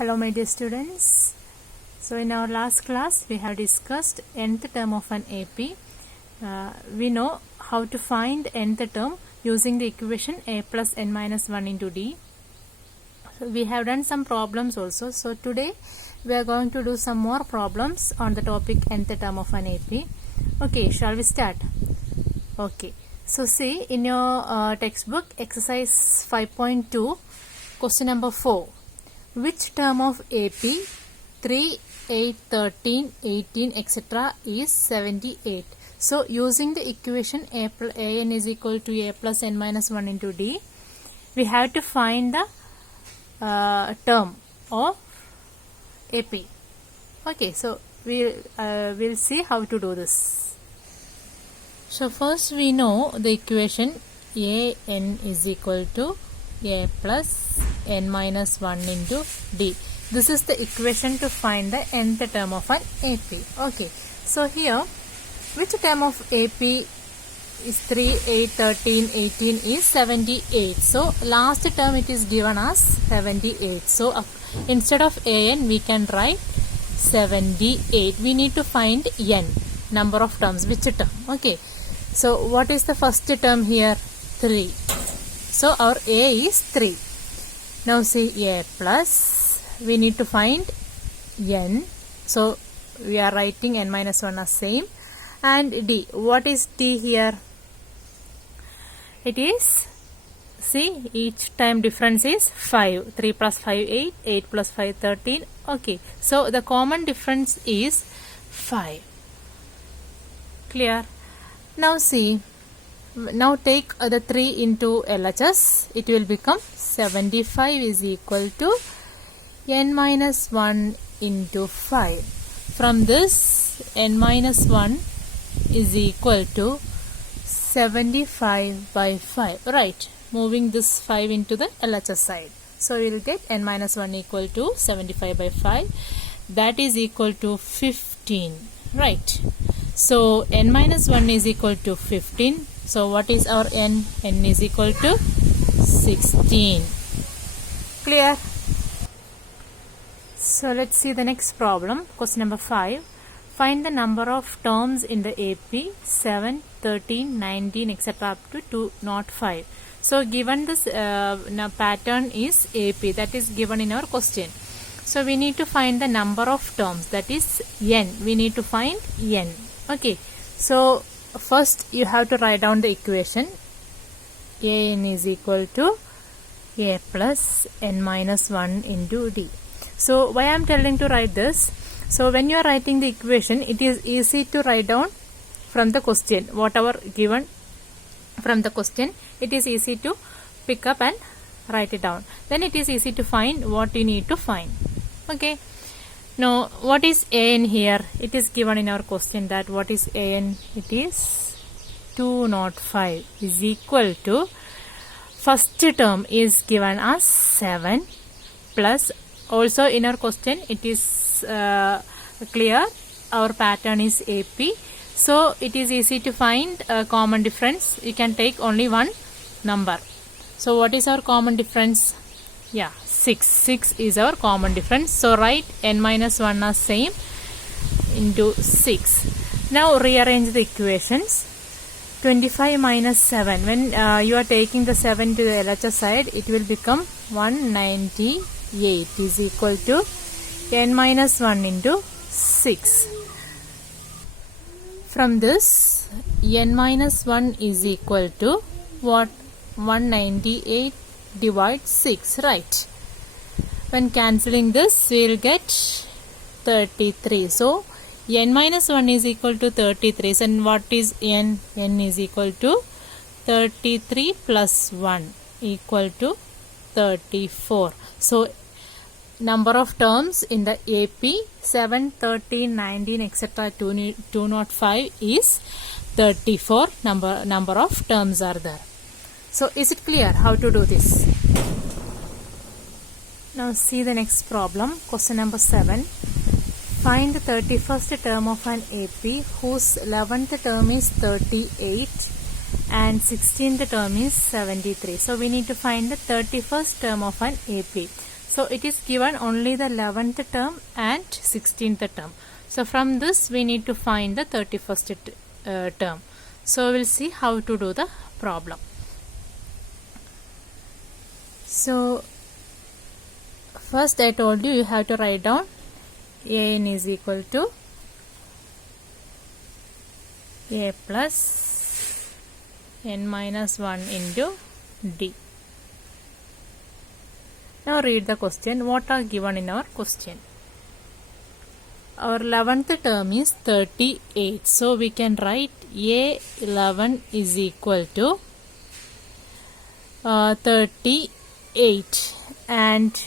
Hello my dear students. So in our last class we have discussed nth term of an AP. We know how to find nth term using the equation a plus n minus 1 into d. So we have done some problems also. So today we are going to do some more problems on the topic nth term of an AP. Okay, shall we start? Okay. So see in your textbook exercise 5.2 question number 4. Which term of AP 3, 8, 13, 18 etc. is 78? So using the equation an is equal to a plus n minus 1 into d, we have to find the term of AP. Okay, so we'll see how to do this. So first we know the equation an is equal to a plus n minus 1 into d. This is the equation to find the nth term of an AP. Okay, so here which term of AP is 3, 8, 13, 18 is 78. So last term it is given as 78. So instead of an we can write 78. We need to find n, number of terms, which term. Okay, so what is the first term here? 3. So our a is 3. Now see a plus, we need to find n. So we are writing n minus 1 as same. And d, what is d here? It is, see, each time difference is 5. 3 plus 5 8, 8 plus 5 13. Okay, so the common difference is 5. Clear? Now see, now take the 3 into LHS, it will become 75 is equal to n minus 1 into 5. From this, n minus 1 is equal to 75 by 5. Right, moving this 5 into the LHS side. So we will get n minus 1 equal to 75 by 5. That is equal to 15. Right. So n minus 1 is equal to 15. So what is our n? N is equal to 16. Clear? So let's see the next problem. Question number 5. Find the number of terms in the AP 7, 13, 19 etc. up to 205. So given this pattern is AP, that is given in our question. So we need to find the number of terms, that is n. We need to find n. Okay. So first you have to write down the equation. An is equal to a plus n minus 1 into d. So why I am telling to write this? So when you are writing the equation, it is easy to write down from the question. Whatever given from the question, it is easy to pick up and write it down. Then it is easy to find what you need to find. Okay. Now what is an here? It is given in our question that what is an? It is 205 is equal to, first term is given as 7 plus, also in our question it is clear our pattern is AP. So it is easy to find a common difference. You can take only one number. So what is our common difference? Yeah, 6. 6 is our common difference. So write n minus 1 as same into 6. Now rearrange the equations. 25 minus 7. When you are taking the 7 to the LHS side, it will become 198 is equal to n minus 1 into 6. From this, n minus 1 is equal to what? 198 divide 6, right? When cancelling this, we will get 33. So n minus 1 is equal to 33. So and what is n? N is equal to 33 plus 1 equal to 34. So number of terms in the AP 7, 13, 19 etc. 205 is 34. Number of terms are there. So is it clear how to do this? Now see the next problem. Question number 7. Find the 31st term of an AP whose 11th term is 38 and 16th term is 73. So we need to find the 31st term of an AP. So it is given only the 11th term and 16th term. So from this we need to find the 31st term. So we'll see how to do the problem. So first I told you have to write down an is equal to a plus n minus 1 into d. Now read the question. What are given in our question? Our 11th term is 38. So we can write a11 is equal to 38 and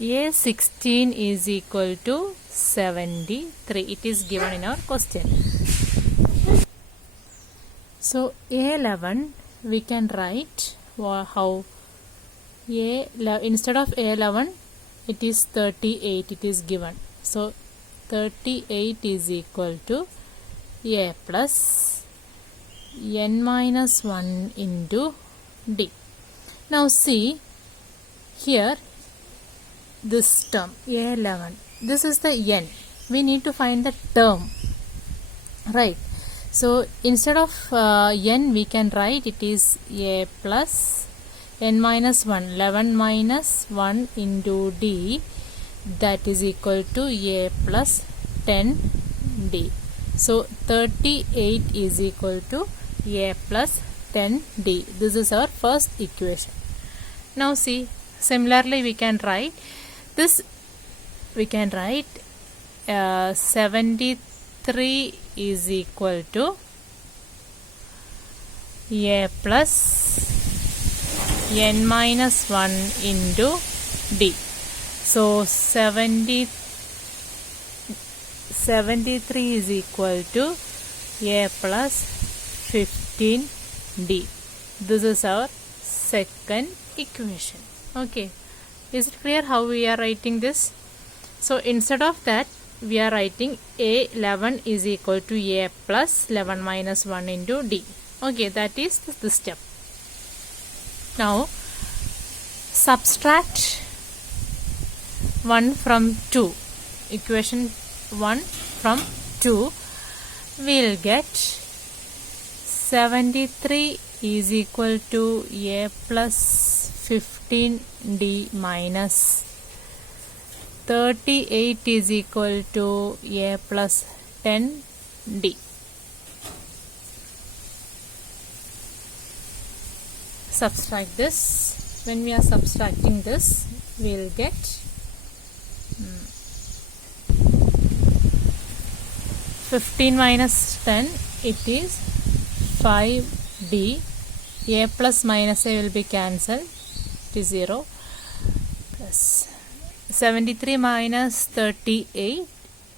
a16 is equal to 73. It is given in our question. So a11 we can write how instead of a11 it is 38, it is given. So 38 is equal to a plus n minus 1 into d. Now see here this term a11, this is the n. We need to find the term, right? So instead of n we can write it is a plus n minus 1, 11 minus 1 into d, that is equal to a plus 10d. So 38 is equal to a plus 10d. This is our first equation. Now see, similarly we can write this. We can write 73 is equal to a plus n minus 1 into d. So 73 is equal to a plus 15d. This is our second equation. Okay, is it clear how we are writing this? So instead of that we are writing a11 is equal to a plus 11 minus 1 into d. Okay, that is the step. Now subtract 1 from 2. Equation 1 from 2, we will get 73 is equal to a plus 15d minus 38 is equal to a plus 10d. Subtract this. When we are subtracting this, we will get 15 minus 10, it is 5d. A plus minus a will be cancelled, it is 0, plus 73 minus 38,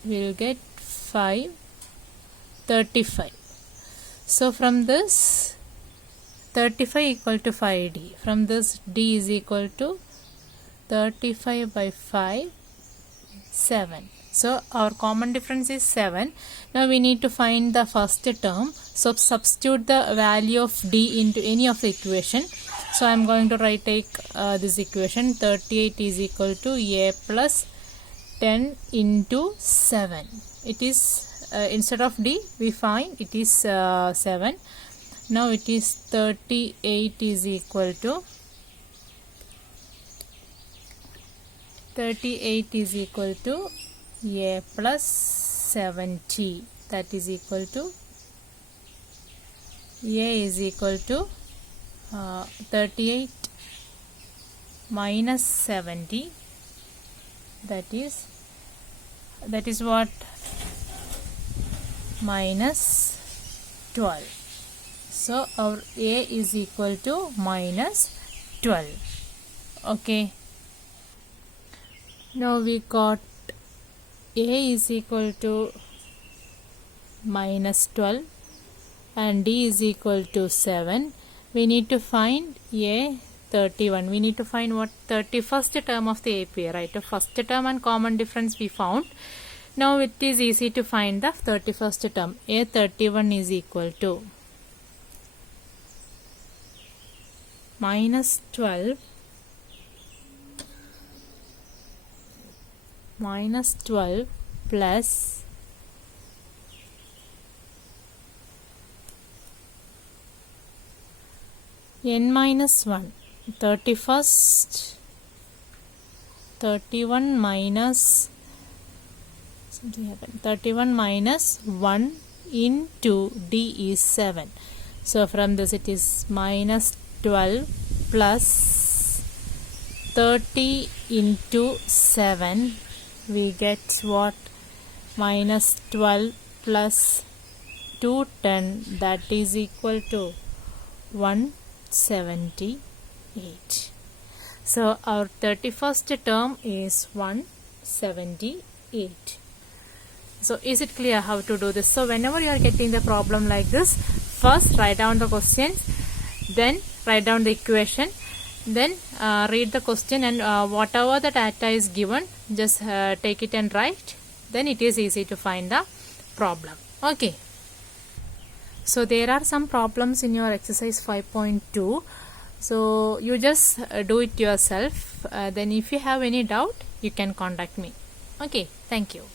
we will get 5, 35. So from this 35 equal to 5d. From this d is equal to 35 by 5, 7. So our common difference is 7. Now we need to find the first term. So substitute the value of d into any of the equation. So I am going to take this equation. 38 is equal to a plus 10 into 7. It is instead of d we find it is 7. Now it is 38 is equal to a plus 70, that is equal to a is equal to 38 minus 70, that is what, minus 12. So our a is equal to minus 12. Okay, now we got a is equal to minus 12 and d is equal to 7. We need to find a 31. We need to find what 31st term of the AP, right? The first term and common difference we found. Now it is easy to find the 31st term. A 31 is equal to minus 12 minus 12 plus n minus 1, 31st, 31 minus something happened, 31 minus 1 into d is 7. So from this it is minus 12 plus 30 into 7, we get what? Minus 12 plus 210, that is equal to 178. So our 31st term is 178. So is it clear how to do this? So whenever you are getting the problem like this, first write down the questions, then write down the equation, then read the question, and whatever the data is given, just take it and write. Then it is easy to find the problem. Okay. So there are some problems in your exercise 5.2. So you just do it yourself. Then if you have any doubt, you can contact me. Okay. Thank you.